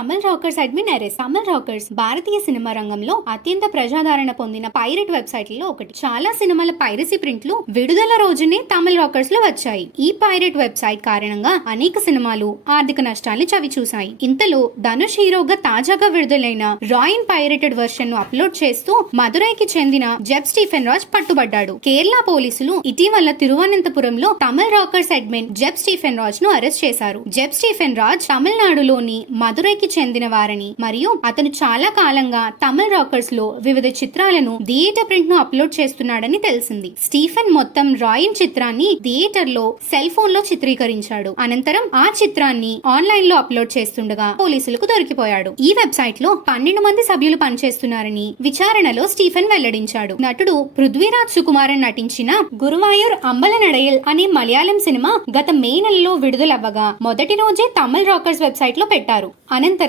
Tamil rockers admin arrest Tamil rockers భారతీయ cinema రంగంలో అత్యంత ప్రజాదరణ పొందిన పైరెట్ వెబ్సైట్లలో ఒకటి. చాలా సినిమాల పైరసీ ప్రింట్లు విడుదల రోజునే తమిళ రాకర్స్లో వచ్చాయి. ఈ పైరెట్ వెబ్సైట్ కారణంగా అనేక సినిమాలు ఆర్థిక నష్టాలు చవి చూశాయి ఇంతలో ధనుష్ హీరోగా తాజాగా విడుదలైన రాయన్ పైరేటెడ్ వర్షన్ను అప్లోడ్ చేస్తూ మదురైకి చెందిన జెబ్ స్టీఫెన్ రాజ్ పట్టుబడ్డాడు. కేరళ పోలీసులు ఇటీవల తిరువనంతపురంలో Tamil rockers admin Jeb Stephen రాజ్ను arrest చేశారు. జెబ్ స్టీఫెన్ రాజ్ తమిళనాడులోని మదురైకి చెందిన వారని మరియు అతను చాలా కాలంగా తమిళ రాకర్స్లో వివిధ చిత్రాలను థియేటర్ ప్రింట్ను అప్లోడ్ చేస్తున్నాడని తెలిసింది. స్టీఫెన్ మొత్తం రాయన్ చిత్రాన్ని థియేటర్లో సెల్ ఫోన్లో చిత్రీకరించాడు. అనంతరం ఆ చిత్రాన్ని ఆన్లైన్లో అప్లోడ్ చేస్తుండగా పోలీసులకు దొరికిపోయాడు. ఈ వెబ్సైట్లో పన్నెండు మంది సభ్యులు పనిచేస్తున్నారని విచారణలో స్టీఫెన్ వెల్లడించాడు. నటుడు పృథ్వీరాజ్ సుకుమారన్ నటించిన గురువాయూర్ అంబల నడయల్ అనే మలయాళం సినిమా గత మే నెలలో విడుదలవ్వగా మొదటి రోజే తమిళ రాకర్స్ వెబ్సైట్లో పెట్టారు. అనంతరం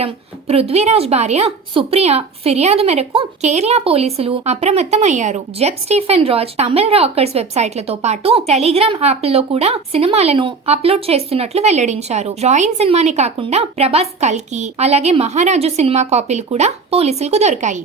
పృథ్వీరాజ్ భార్య సుప్రియ ఫిర్యాదు మేరకు కేరళ పోలీసులు అప్రమత్తమయ్యారు. జెబ్ స్టీఫెన్ రాజ్ తమిళ రాకర్స్ వెబ్సైట్లతో పాటు టెలిగ్రామ్ యాప్లో కూడా సినిమాలను అప్లోడ్ చేస్తున్నట్లు వెల్లడించారు. రాయిన్ సినిమానే కాకుండా ప్రభాస్ కల్కి అలాగే మహారాజు సినిమా కాపీలు కూడా పోలీసులకు దొరికాయి.